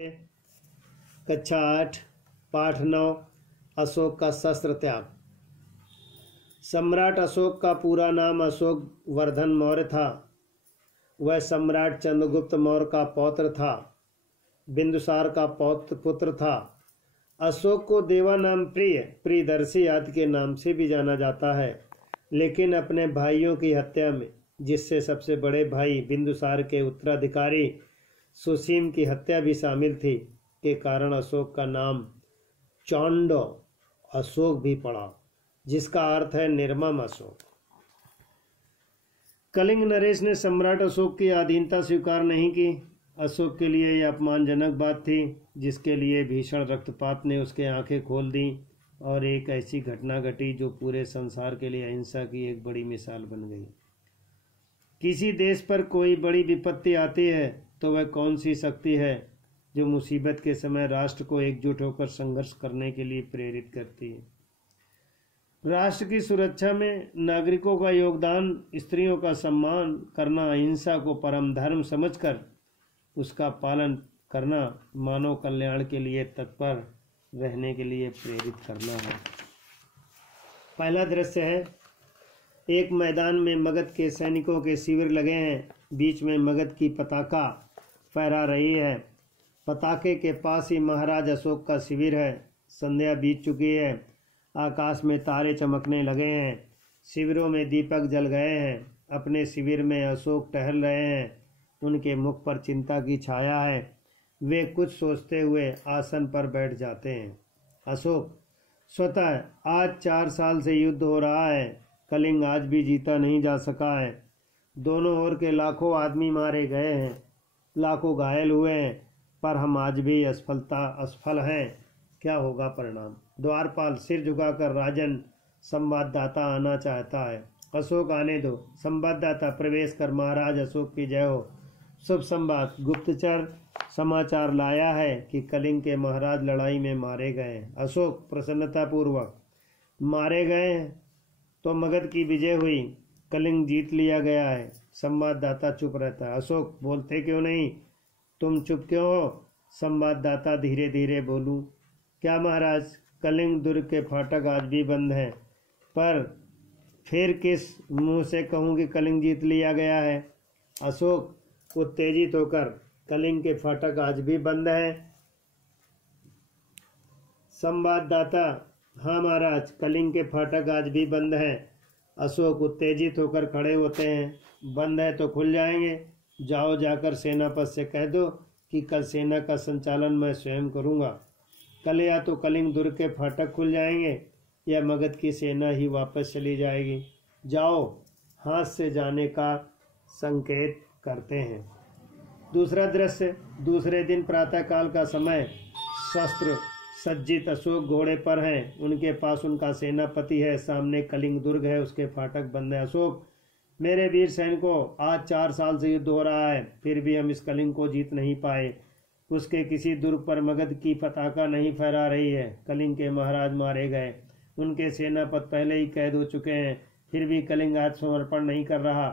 कक्षा 8 पाठ 9 अशोक का शस्त्र त्याग। सम्राट अशोक का पूरा नाम अशोक वर्धन मौर्य था। वह सम्राट चंद्रगुप्त मौर्य का पौत्र था, बिंदुसार का पुत्र था। अशोक को देवा नाम प्रियदर्शी आदि के नाम से भी जाना जाता है, लेकिन अपने भाइयों की हत्या में, जिससे सबसे बड़े भाई बिंदुसार के उत्तराधिकारी सुसीम की हत्या भी शामिल थी, के कारण अशोक का नाम चौंड अशोक भी पड़ा, जिसका अर्थ है निर्मम अशोक। कलिंग नरेश ने सम्राट अशोक की अधीनता स्वीकार नहीं की। अशोक के लिए यह अपमानजनक बात थी, जिसके लिए भीषण रक्तपात ने उसके आंखें खोल दी और एक ऐसी घटना घटी जो पूरे संसार के लिए अहिंसा की एक बड़ी मिसाल बन गई। किसी देश पर कोई बड़ी विपत्ति आती है तो वह कौन सी शक्ति है जो मुसीबत के समय राष्ट्र को एकजुट होकर संघर्ष करने के लिए प्रेरित करती है। राष्ट्र की सुरक्षा में नागरिकों का योगदान, स्त्रियों का सम्मान करना, अहिंसा को परम धर्म समझकर उसका पालन करना, मानव कल्याण के लिए तत्पर रहने के लिए प्रेरित करना है। पहला दृश्य है, एक मैदान में मगध के सैनिकों के शिविर लगे हैं। बीच में मगध की पताका फहरा रही है। पताके के पास ही महाराज अशोक का शिविर है। संध्या बीत चुकी है, आकाश में तारे चमकने लगे हैं, शिविरों में दीपक जल गए हैं। अपने शिविर में अशोक टहल रहे हैं। उनके मुख पर चिंता की छाया है। वे कुछ सोचते हुए आसन पर बैठ जाते हैं। अशोक, स्वतः आज 4 साल से युद्ध हो रहा है। कलिंग आज भी जीता नहीं जा सका है। दोनों ओर के लाखों आदमी मारे गए हैं, लाखों घायल हुए हैं, पर हम आज भी असफल हैं। क्या होगा परिणाम? द्वारपाल सिर झुकाकर, राजन, संवाददाता आना चाहता है। अशोक, आने दो। संवाददाता, प्रवेश कर। महाराज अशोक की जय हो। शुभ संवाद, गुप्तचर समाचार लाया है कि कलिंग के महाराज लड़ाई में मारे गए। अशोक प्रसन्नता पूर्वक, मारे गए तो मगध की विजय हुई, कलिंग जीत लिया गया है। संवाददाता चुप रहता है। अशोक, बोलते क्यों नहीं? तुम चुप क्यों हो? संवाददाता धीरे धीरे बोलूं, क्या महाराज, कलिंग दुर्ग के फाटक आज भी बंद हैं, पर फिर किस मुंह से कहूं कि कलिंग जीत लिया गया है? अशोक उत्तेजित होकर, कलिंग के फाटक आज भी बंद हैं। संवाददाता, हाँ महाराज, कलिंग के फाटक आज भी बंद हैं। अशोक उत्तेजित होकर खड़े होते हैं। बंद है तो खुल जाएंगे। जाओ, जाकर सेनापति से कह दो कि कल सेना का संचालन मैं स्वयं करूंगा। कल या तो कलिंग दुर्ग के फाटक खुल जाएंगे या मगध की सेना ही वापस चली जाएगी। जाओ, हाथ से जाने का संकेत करते हैं। दूसरा दृश्य, दूसरे दिन प्रातःकाल का समय, शस्त्र सज्जित अशोक घोड़े पर हैं। उनके पास उनका सेनापति है। सामने कलिंग दुर्ग है, उसके फाटक बंद है। अशोक, मेरे वीर सैनिकों, आज 4 साल से युद्ध हो रहा है, फिर भी हम इस कलिंग को जीत नहीं पाए। उसके किसी दुर्ग पर मगध की पताका नहीं फहरा रही है। कलिंग के महाराज मारे गए, उनके सेनापति पहले ही कैद हो चुके हैं, फिर भी कलिंग आज समर्पण नहीं कर रहा।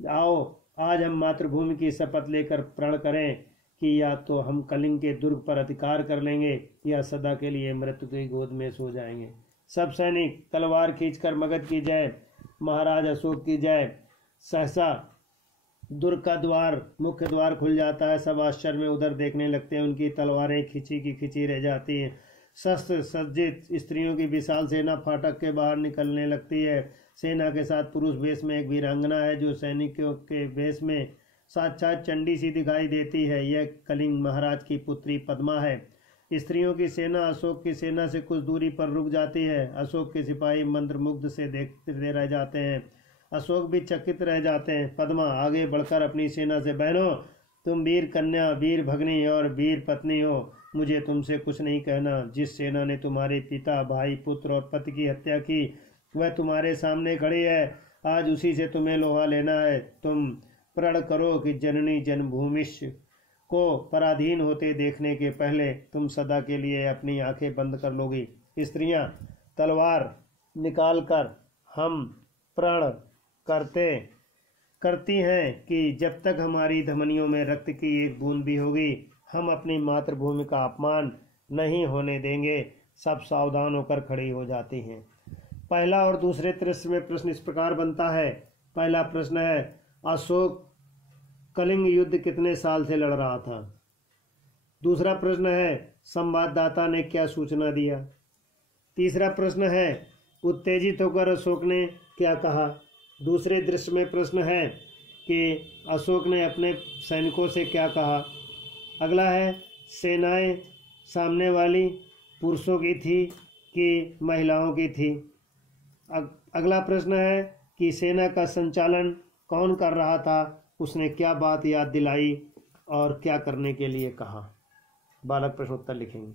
आओ, आज हम मातृभूमि की शपथ लेकर प्रण करें कि या तो हम कलिंग के दुर्ग पर अधिकार कर लेंगे या सदा के लिए मृत्यु की गोद में सो जाएंगे। सब सैनिक तलवार खींचकर मगध की जय, महाराज अशोक की जय। सहसा दुर्ग का द्वार, मुख्य द्वार खुल जाता है। सब आश्चर्य में उधर देखने लगते हैं। उनकी तलवारें खिंची की खिंची रह जाती हैं। शस्त्र सज्जित स्त्रियों की विशाल सेना फाटक के बाहर निकलने लगती है। सेना के साथ पुरुष वेश में एक वीरांगना है, जो सैनिकों के वेश में साक्षात चंडी सी दिखाई देती है। यह कलिंग महाराज की पुत्री पद्मा है। स्त्रियों की सेना अशोक की सेना से कुछ दूरी पर रुक जाती है। अशोक के सिपाही मंत्रमुग्ध से देखते रह जाते हैं। अशोक भी चकित रह जाते हैं। पद्मा आगे बढ़कर अपनी सेना से, बहनों, तुम वीर कन्या, वीर भगनी और वीर पत्नी हो। मुझे तुमसे कुछ नहीं कहना। जिस सेना ने तुम्हारे पिता, भाई, पुत्र और पति की हत्या की, वह तुम्हारे सामने खड़ी है। आज उसी से तुम्हें लोहा लेना है। तुम प्रण करो कि जननी जन्मभूमिश को पराधीन होते देखने के पहले तुम सदा के लिए अपनी आंखें बंद कर लोगी। स्त्रियां तलवार निकालकर हम प्रण करती हैं कि जब तक हमारी धमनियों में रक्त की एक बूंद भी होगी, हम अपनी मातृभूमि का अपमान नहीं होने देंगे। सब सावधान होकर खड़ी हो जाती हैं। पहला और दूसरे दृश्य में प्रश्न इस प्रकार बनता है। पहला प्रश्न है, अशोक कलिंग युद्ध कितने साल से लड़ रहा था। दूसरा प्रश्न है, संवाददाता ने क्या सूचना दिया। तीसरा प्रश्न है, उत्तेजित होकर अशोक ने क्या कहा। दूसरे दृश्य में प्रश्न है कि अशोक ने अपने सैनिकों से क्या कहा। अगला है, सेनाएं सामने वाली पुरुषों की थी कि महिलाओं की थी। अगला प्रश्न है कि सेना का संचालन कौन कर रहा था, उसने क्या बात याद दिलाई और क्या करने के लिए कहा। बालक प्रश्नोत्तर लिखेंगे।